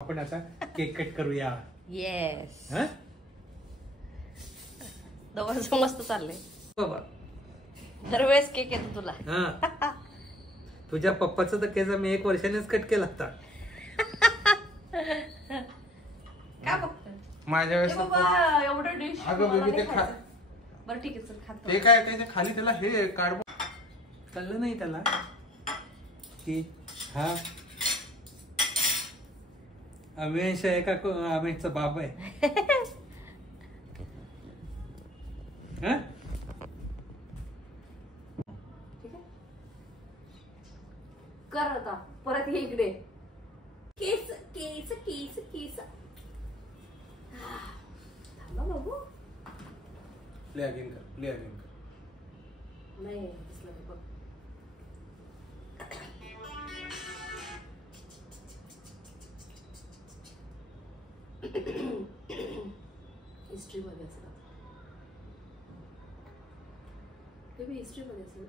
आपण आता cake cut करूया. येस. दोघांचं मस्त चाललंय बाबा. दरवेळेस केक येतो तुला. तुझ्या पप्पाचा तर केस मी 1 वर्षानेच कट केला होता. का बघतोय माझ्या वेळेस बाबा एवढं डिश. अगं बेबी ते बरं ठीक आहे चल खातो. ते काय त्याच्या खाली त्याला हे कार्डबोर्ड कळलं नाही त्याला की हा अमेश आहे का अमेशचा बाप आहे. कर आता परत ये इकडे. केस केस केस केस. थांबा बाबू. प्ले अगेन कर. नाही दिसलं नाही बघ. हिस्ट्री मध्ये असेल. बेबी हिस्ट्री मध्ये असेल.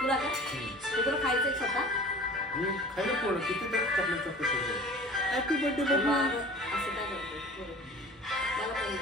तुला का तुला खायचंय स्वतः. खाली पोळ किती तरी चॉकलेट हॅपी बर्थडे बाबू. असं काय करतो मला पण.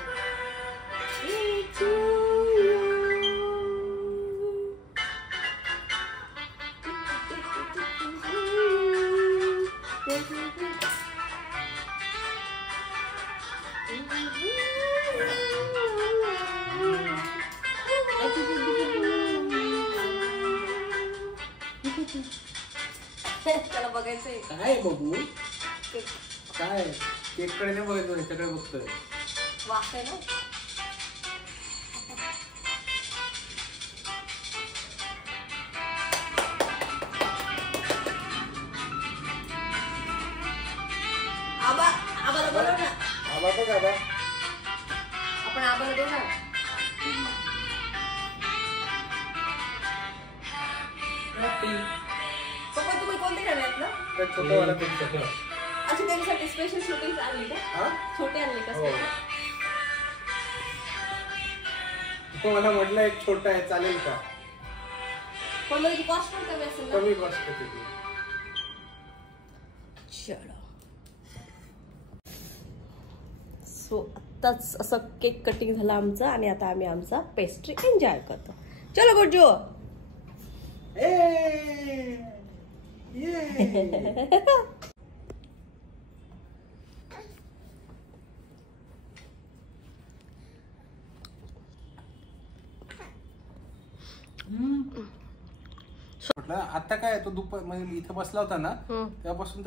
त्याला बघायचंय काय बघू काय केक कडे नाही बघायचं ह्याच्याकडे बघतोय. वाफ आहे ना. आबा आबाला बोलव ना. आबा बघ आबा. आपण आबाला देऊ ना. पप्पा तुम्ही कोणते खाण्यात ना. छोटं वाला अच्छा त्यांच्यासाठी स्पेशल शूटिंग आणली का. छोटे आणले का. तो मला म्हटलं एक छोटा आहे चालेल का. पण मला कॉस्ट पण कमी असेल ना. कमी कॉस्ट होती. चलो सो आत्ताच असं केक कटिंग झालं आमचं आणि आता आम्ही आमचा पेस्ट्री एन्जॉय करतो. चलो गुड्जू. म्हटलं आता काय तो दुपार म्हणजे इथं बसला होता ना तेव्हापासून